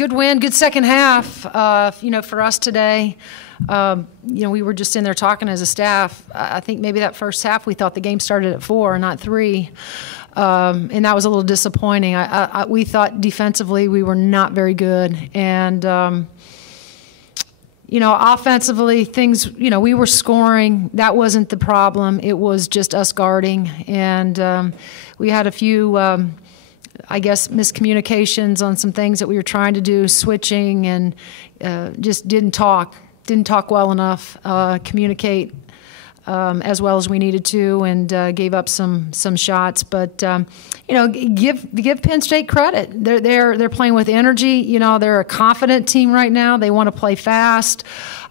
good win, good second half. For us today, we were just in there talking as a staff. I think maybe that first half we thought the game started at 4, not 3. And that was a little disappointing. We thought defensively we were not very good. And, offensively things, we were scoring. That wasn't the problem. It was just us guarding. And we had a few, miscommunications on some things that we were trying to do, switching, and just didn't talk well enough, communicate as well as we needed to, and gave up some shots. But give Penn State credit. They're playing with energy. They're a confident team right now. They want to play fast.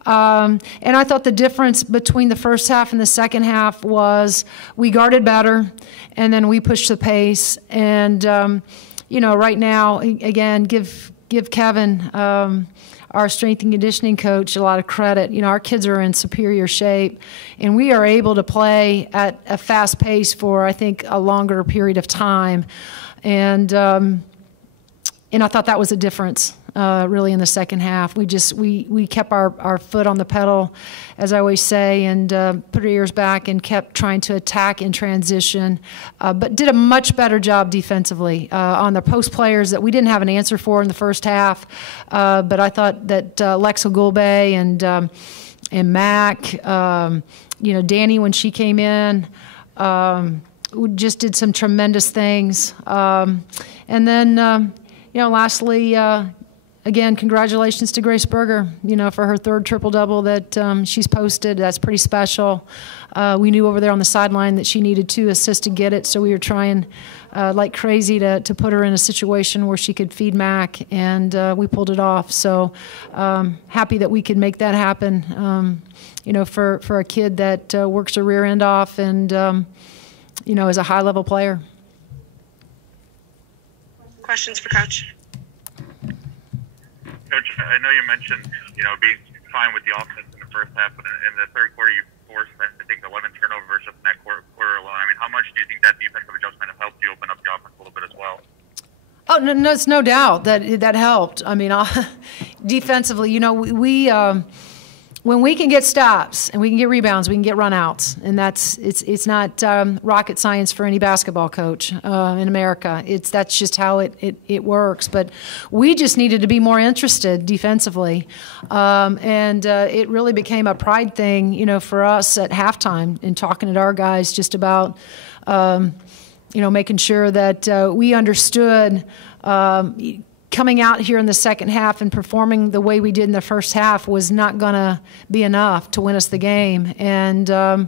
And I thought the difference between the first half and the second half was we guarded better, and then we pushed the pace. And right now, again, give Kevin, our strength and conditioning coach, a lot of credit. Our kids are in superior shape, and we are able to play at a fast pace for, I think, a longer period of time. And I thought that was a difference, really, in the second half. We kept our foot on the pedal, as I always say, and put our ears back and kept trying to attack in transition, but did a much better job defensively on the post players that we didn't have an answer for in the first half. But I thought that Lexa Gulbe and Mac, Danny, when she came in, just did some tremendous things. And then, lastly, again, congratulations to Grace Berger, for her third triple-double that she's posted. That's pretty special. We knew over there on the sideline that she needed 2 assists to get it, so we were trying like crazy to put her in a situation where she could feed Mac, and we pulled it off. So happy that we could make that happen, for a kid that works her rear end off and, is a high-level player. Questions for Coach? Coach, I know you mentioned, being fine with the offense in the first half, but in the third quarter you forced, I think, 11 turnovers just in that quarter alone. I mean, how much do you think that defensive adjustment have helped you open up the offense a little bit as well? Oh, no, it's no doubt that helped. I mean, defensively, when we can get stops and we can get rebounds, we can get runouts, and it's not rocket science for any basketball coach in America. That's just how it works. But we just needed to be more interested defensively, and it really became a pride thing, for us at halftime, and talking to our guys just about making sure that we understood. Coming out here in the second half and performing the way we did in the first half was not going to be enough to win us the game. And so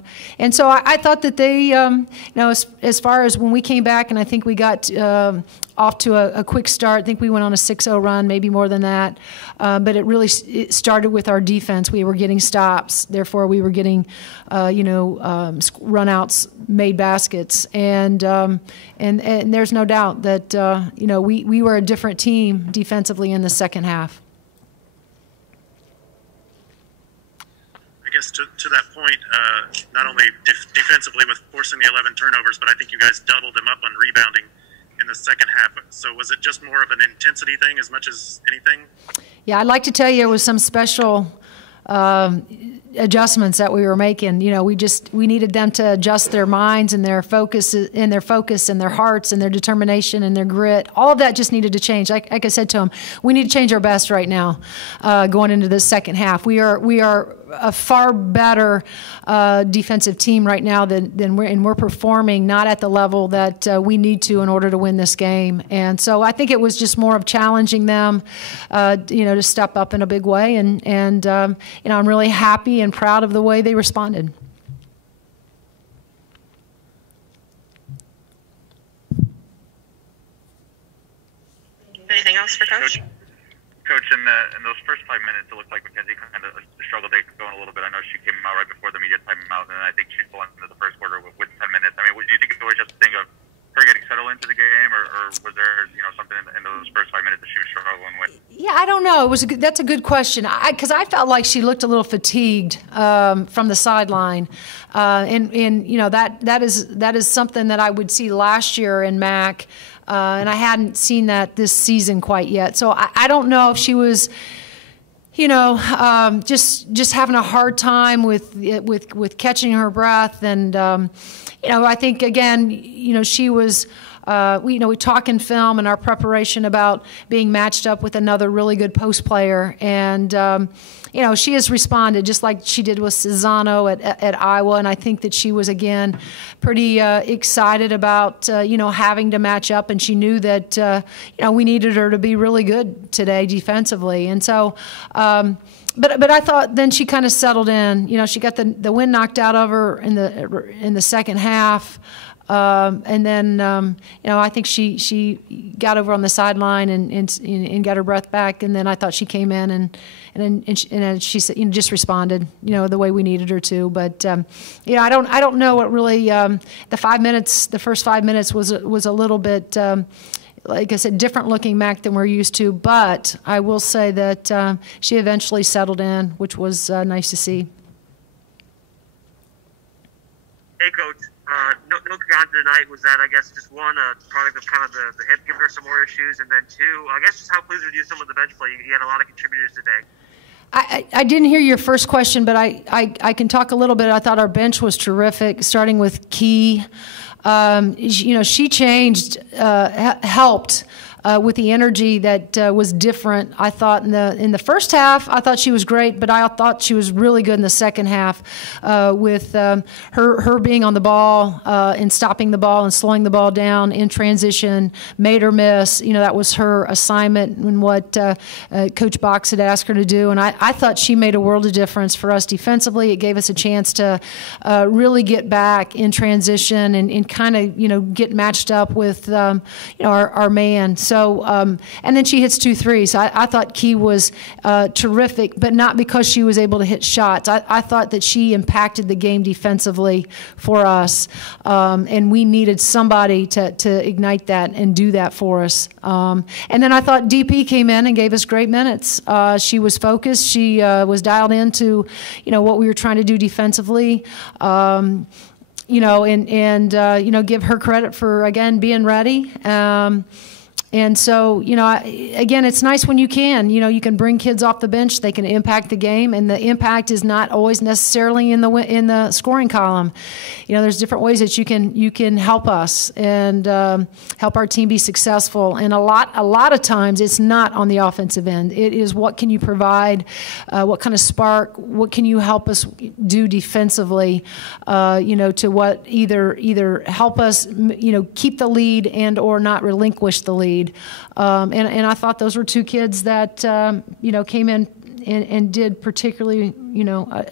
I thought that they, as far as when we came back, and I think we got off to a quick start. I think we went on a 6-0 run, maybe more than that. But it started with our defense. We were getting stops. Therefore, we were getting, runouts, made baskets. And there's no doubt that, we were a different team defensively in the second half. I guess to that point, not only defensively with forcing the 11 turnovers, but I think you guys doubled them up on rebounding in the second half. So was it just more of an intensity thing as much as anything? Yeah, I'd like to tell you it was some special adjustments that we were making. We needed them to adjust their minds and their focus and their hearts and their determination and their grit. All of that just needed to change. Like I said to them, we need to change our best right now going into the second half. We are a far better defensive team right now than we're performing not at the level that we need to in order to win this game. And so I think it was just more of challenging them, to step up in a big way. And I'm really happy and proud of the way they responded. Anything else for Coach? Coach, in those first 5 minutes, it looked like Mackenzie kind of struggled going a little bit. I know she came out right before the media timeout, and I think she fell into the first quarter with 10 minutes. I mean, do you think it was just a thing of her getting settled into the game, or was there something in those first 5 minutes that she was struggling with? Yeah, I don't know. That's a good question, because I felt like she looked a little fatigued from the sideline, and that is something that I would see last year in Mac. and I hadn't seen that this season quite yet. So I don't know if she was, just having a hard time with catching her breath, and I think again, she was. We talk in film in our preparation about being matched up with another really good post player, and she has responded just like she did with Cesano at Iowa, and I think that she was again pretty excited about having to match up, and she knew that we needed her to be really good today defensively, and so. But I thought then she kind of settled in. She got the wind knocked out of her in the second half. And then, I think she got over on the sideline and got her breath back. And then I thought she came in and she said, just responded, the way we needed her to. But I don't know what really the first 5 minutes was a little bit. Like I said, different looking Mac than we're used to. But I will say that she eventually settled in, which was nice to see. Hey, Coach. No Keandra tonight. Was that, I guess, just one, product of kind of the hip giving her some more issues, and then two, I guess just how pleased with you some of the bench play? You had a lot of contributors today. I didn't hear your first question, but I can talk a little bit. I thought our bench was terrific, starting with Key. She changed, helped. With the energy that was different, I thought in the first half, I thought she was great, but I thought she was really good in the second half with her being on the ball and stopping the ball and slowing the ball down in transition, made her miss. That was her assignment and what Coach Box had asked her to do, and I thought she made a world of difference for us defensively. It gave us a chance to really get back in transition and kind of get matched up with our man. So, and then she hits 2 threes. I thought Key was terrific, but not because she was able to hit shots. I thought that she impacted the game defensively for us, and we needed somebody to ignite that and do that for us. And then I thought DP came in and gave us great minutes. She was focused. She was dialed into, what we were trying to do defensively. And give her credit for, again, being ready. And so, again, it's nice when you can. You can bring kids off the bench. They can impact the game, and the impact is not always necessarily in the scoring column. There's different ways that you can help us and help our team be successful. And a lot of times, it's not on the offensive end. It is what can you provide, what kind of spark, what can you help us do defensively, to what either help us, keep the lead and or not relinquish the lead. And I thought those were 2 kids that, came in and did particularly,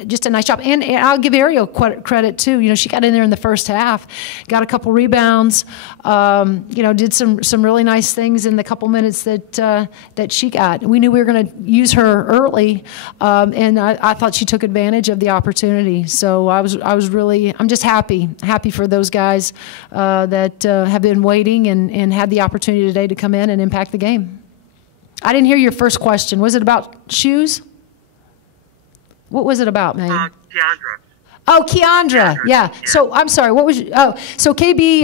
just a nice job. And I'll give Ariel credit, too. She got in there in the first half, got a couple rebounds, did some really nice things in the couple minutes that she got. We knew we were going to use her early, and I thought she took advantage of the opportunity. So I'm just happy for those guys that have been waiting and had the opportunity today to come in and impact the game. I didn't hear your first question. Was it about shoes? What was it about, man? Keandra. Oh, Keandra. Yeah. So I'm sorry. What was? So KB.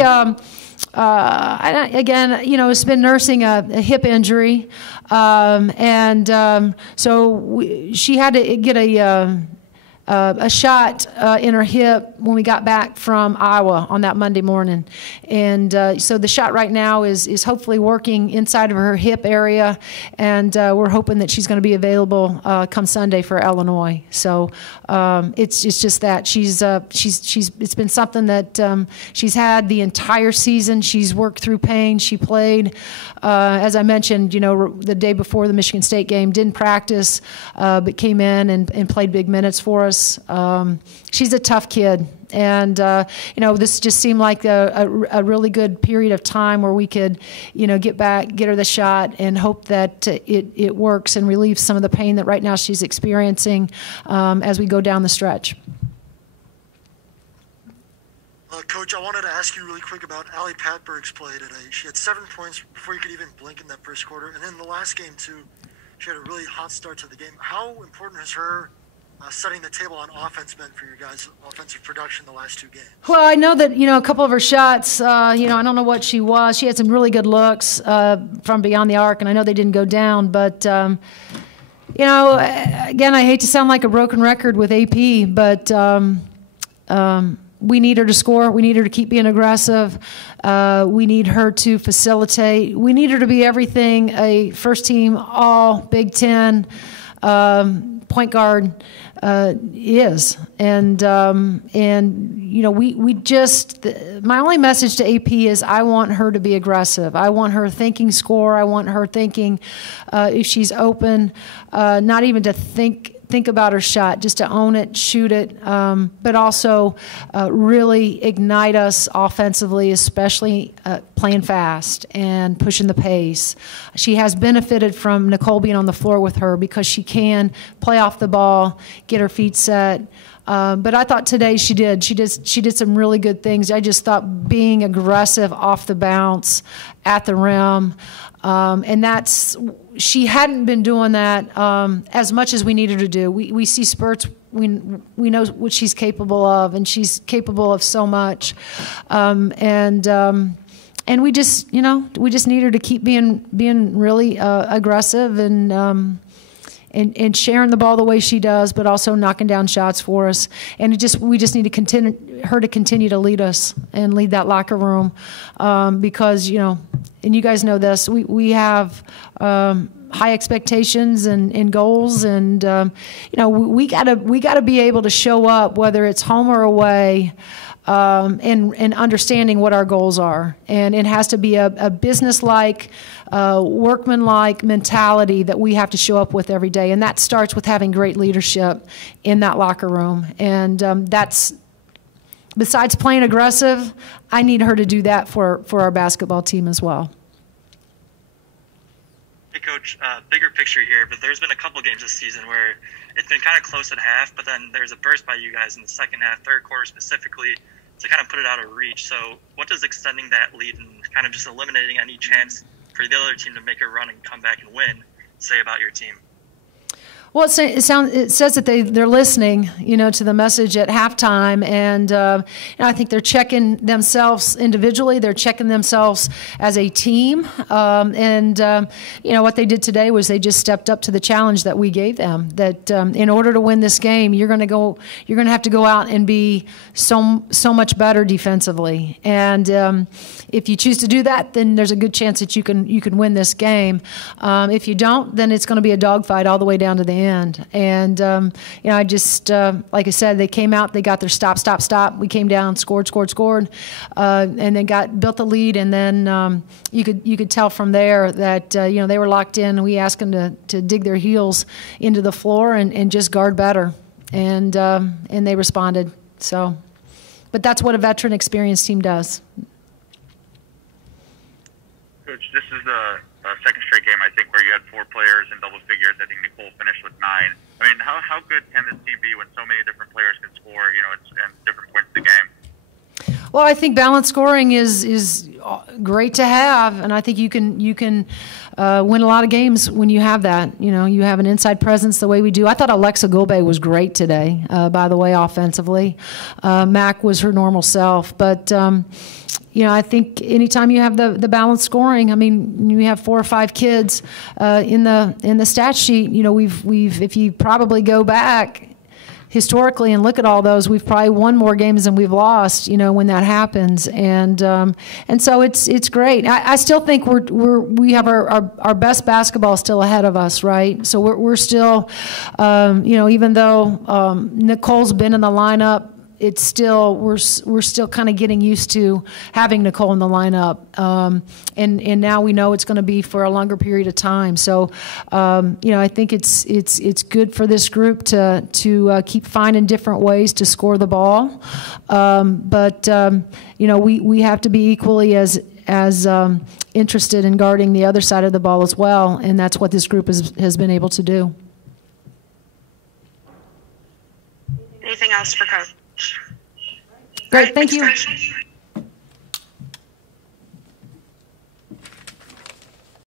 Again, has been nursing a hip injury, and so she had to get a shot in her hip when we got back from Iowa on that Monday morning. And so the shot right now is hopefully working inside of her hip area, and we're hoping that she's going to be available come Sunday for Illinois. So it's just that she's it's been something that she's had the entire season. She's worked through pain. She played, as I mentioned, the day before the Michigan State game, didn't practice, but came in and played big minutes for us. She's a tough kid, and this just seemed like a really good period of time where we could, get her the shot and hope that it works and relieves some of the pain that right now she's experiencing as we go down the stretch. Coach, I wanted to ask you really quick about Allie Patberg's play today. She had 7 points before you could even blink in that first quarter, and in the last game too, she had a really hot start to the game. How important has her setting the table on offense meant for your guys' offensive production the last 2 games? Well, I know that, a couple of her shots, I don't know what she was. She had some really good looks from beyond the arc, and I know they didn't go down. But, again, I hate to sound like a broken record with AP, but we need her to score. We need her to keep being aggressive. We need her to facilitate. We need her to be everything a first-team all Big Ten point guard is. And we just, my only message to AP is I want her to be aggressive. I want her thinking score. I want her thinking if she's open, not even to think about her shot, just to own it, shoot it, but also really ignite us offensively, especially playing fast and pushing the pace. She has benefited from Nicole being on the floor with her because she can play off the ball, get her feet set. But I thought today she did. She did some really good things. I just thought being aggressive off the bounce at the rim, and she hadn't been doing that as much as we needed her to do. We see spurts. We know what she's capable of, and she's capable of so much. And we just need her to keep being really aggressive and sharing the ball the way she does, but also knocking down shots for us. And we just need to continue to lead us and lead that locker room, because and you guys know this, we have high expectations and goals, and we gotta be able to show up whether it's home or away. And understanding what our goals are. And it has to be a business-like, workman-like mentality that we have to show up with every day. And that starts with having great leadership in that locker room. And that's, besides playing aggressive, I need her to do that for our basketball team as well. Hey, Coach, bigger picture here, but there's been a couple games this season where it's been kind of close at half, but then there's a burst by you guys in the second half, third quarter specifically, to kind of put it out of reach. So what does extending that lead and kind of just eliminating any chance for the other team to make a run and come back and win say about your team? Well, it says that they're listening, to the message at halftime, and I think they're checking themselves individually. They're checking themselves as a team, and what they did today was they just stepped up to the challenge that we gave them. That in order to win this game, you're going to have to go out and be so much better defensively, and if you choose to do that, then there's a good chance that you can win this game. If you don't, then it's going to be a dogfight all the way down to the end. And I just like I said, they came out, they got their stop. We came down, scored, and then built the lead. And then you could tell from there that they were locked in. And we asked them to dig their heels into the floor and just guard better. And they responded. So, but that's what a veteran, experienced team does. Coach, this is the second straight game, I think, where you had 4 players in double figures. I think Nicole finished with 9. I mean, how good can this team be when so many different players can score, at different points of the game? Well, I think balanced scoring is great to have, and I think you can win a lot of games when you have that. You have an inside presence the way we do. I thought Alexa Gulbe was great today, by the way, offensively. Mac was her normal self, but I think anytime you have the balanced scoring, I mean, you have 4 or 5 kids in the stat sheet. We've if you probably go back historically and look at all those, we've probably won more games than we've lost, when that happens, and so it's great. I still think we have our best basketball still ahead of us, right? So we're still, even though Nicole's been in the lineup, it's still we're still kind of getting used to having Nicole in the lineup, and now we know it's going to be for a longer period of time. So I think it's good for this group to keep finding different ways to score the ball, but we have to be equally as interested in guarding the other side of the ball as well, and that's what this group has been able to do. Anything else for Coach? Great, thank you. Next question.